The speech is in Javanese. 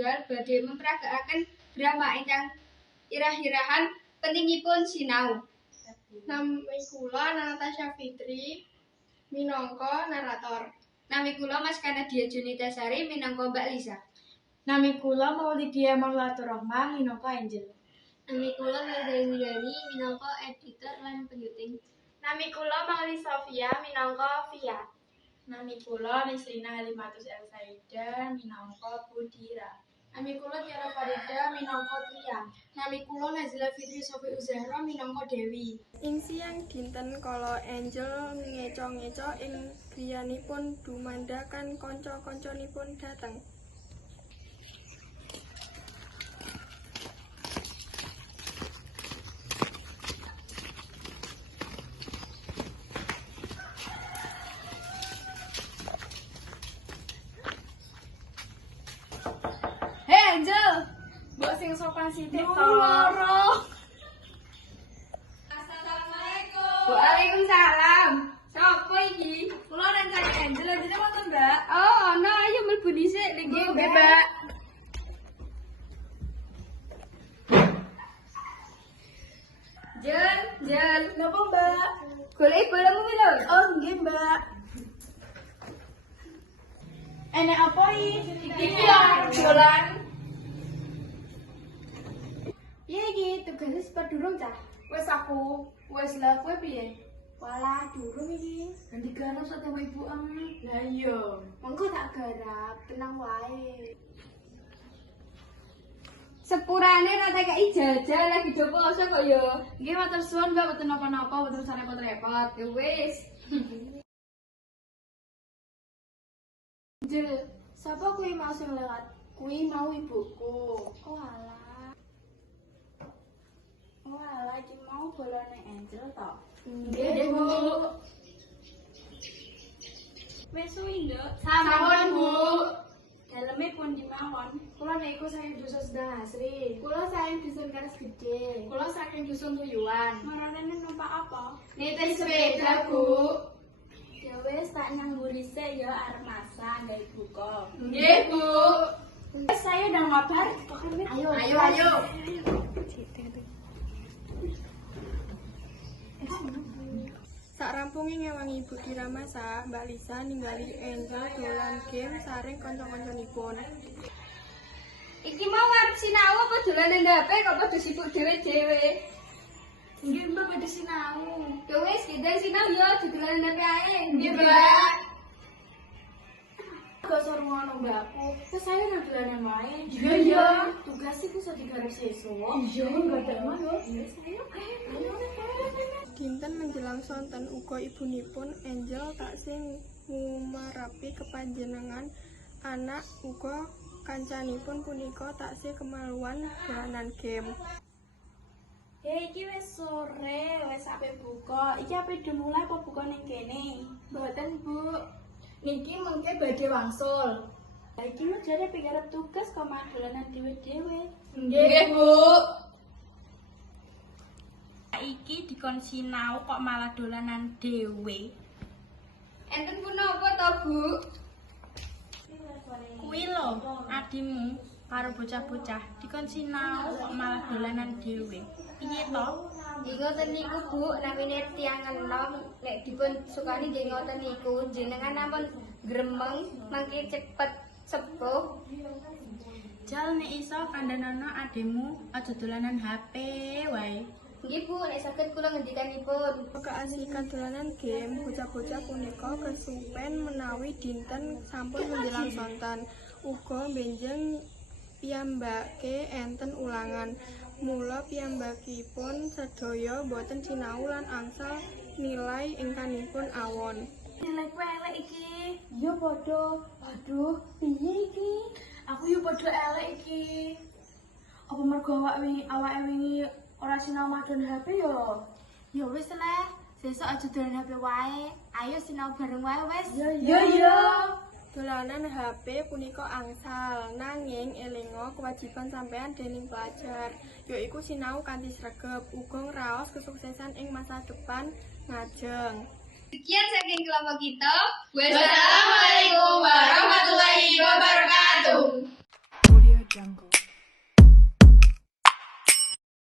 setunggal badhe memperagakaken drama ingkang irah-irahan pentingipun sinau. Nami kula Natasha Fitri minangka narator. Nami kula Mas Kanadia Junita Sari minangka Mbak Lisa. Nami kula Maulidia Maulaturrahman minangka Angel. Nami kula Meldaini minangka editor lan penyuting. Nami kula Mauli Sofia minangka Via. Nami kula Nisrina Halimatus Elsaida minangka Budira. Nami kula Tiara Farida minangka Tria. Nami kula Nazila Fitri Sofi Uzahra minangka Dewi. Ing siang dinten kala Angel ngeco-ngeco ing griyanipun dumandakan kanca-kancanipun dateng. Angel, mbok sing sopan sithik to. Assalamualaikum. Waalaikumsalam. Sopo iki? Kula rencana Angel dene wonten, Mbak. Oh, ana ayo mlebu dhisik nggih, Mbak. Jen. Napa, Mbak? Golek bolamu lho. Oh, nggih, Mbak. Enek apa iki? Iki dolan. Iya iki tugasnya sepet durung cah. Wes aku, wes lah kowe piye? Walah durung iki. Nanti garap sama ibu am. Lah iya. Mengko tak garap, tenang wae. Sepurane ra tak kei jajal lagi do poso kok ya. Nggih matur suwun Mbak, boten napa-napa, boten usah repot-repot. Ya wis. Jel, sapa kuwi mau sing lewat? Kuwi mau ibuku. Oh alah, iki mau bolone Angel to. Nggih, Bu. Wis suwi, Nduk. Sampun, Bu. Daleme pun dimawon. Kula niku saking dusun Sedang Asri. Kula sayang dusun Karas Gede. Kula saking dusun Tuyuan. Marane numpak apa? Nitih sepeda, Bu. Ya wis tak nyambut dhisik ya arep masak gawe buka. Nggih, Bu. Wis saya udah ngabar. Ayo. Sak rampunge ngewangi ibu diramasa, Mbak Lisa ninggali Angel dolan game saring kanca-kancanipun. Iki mau arep sinau apa dolanan HP kok padha sibuk dhewe-dhewe. Nggih, Mbak, badhe sinau. Ya wis, kita sinau ya dolanan HP ae. Nggih, Mbak. Gak suruh ngono mbakku. Terus saya udah dolanan wae. Iya. Tugas iku iso digarap sesuk. Iya, enggak ada mah yo. Dinten menjelang sonten uga ibunipun Angel taksih ngumarapi kepanjenengan anak uga kancanipun punika taksih kemaluan dolanan game. Iki wis sore, wis ape buka. Iki ape dimulai apa buka ning kene? Mboten, Bu. Niki mengke badhe wangsul. Lah iki lu jare pigarep tugas kok malah dolanan dhewe-dhewe. Nggih, Bu. Iki dikon sinau kok malah dolanan dhewe. Enten punapa to, Bu? Kuwi lho, adimu karo bocah-bocah dikon sinau kok malah dolanan dhewe. Piye to? Ngoten niku, Bu, namine tiyang enom nek dipun sukani nggih ngoten niku. Jenengan ampun gremeng mangke cepet sepuh. Jal nek iso kandhanono ademu aja dolanan HP wae. Nggih, Bu, nek saged kula ngendikanipun. Keasikan dolanan game, bocah-bocah punika kesupen menawi dinten sampun menjelang sonten. Uga benjing piyambake enten ulangan. Mula piyambakipun sedaya boten sinau lan angsal nilai ingkangipun awon. Nilai ku elek iki. Yo padha. Aduh, piye iki? Aku yo padha elek iki. Apa mergo awake wingi ora sinau madon HP yo? Ya wis le, sesuk aja dolan HP wae. Ayo sinau bareng wae wis. Yo. Dolanan HP punika angsal, nanging elinga kewajiban sampean dening pelajar, yaiku sinau kanthi sregep, uga ngraos kesuksesan ing masa depan ngajeng. Sekian saking kelompok kita. Wassalamualaikum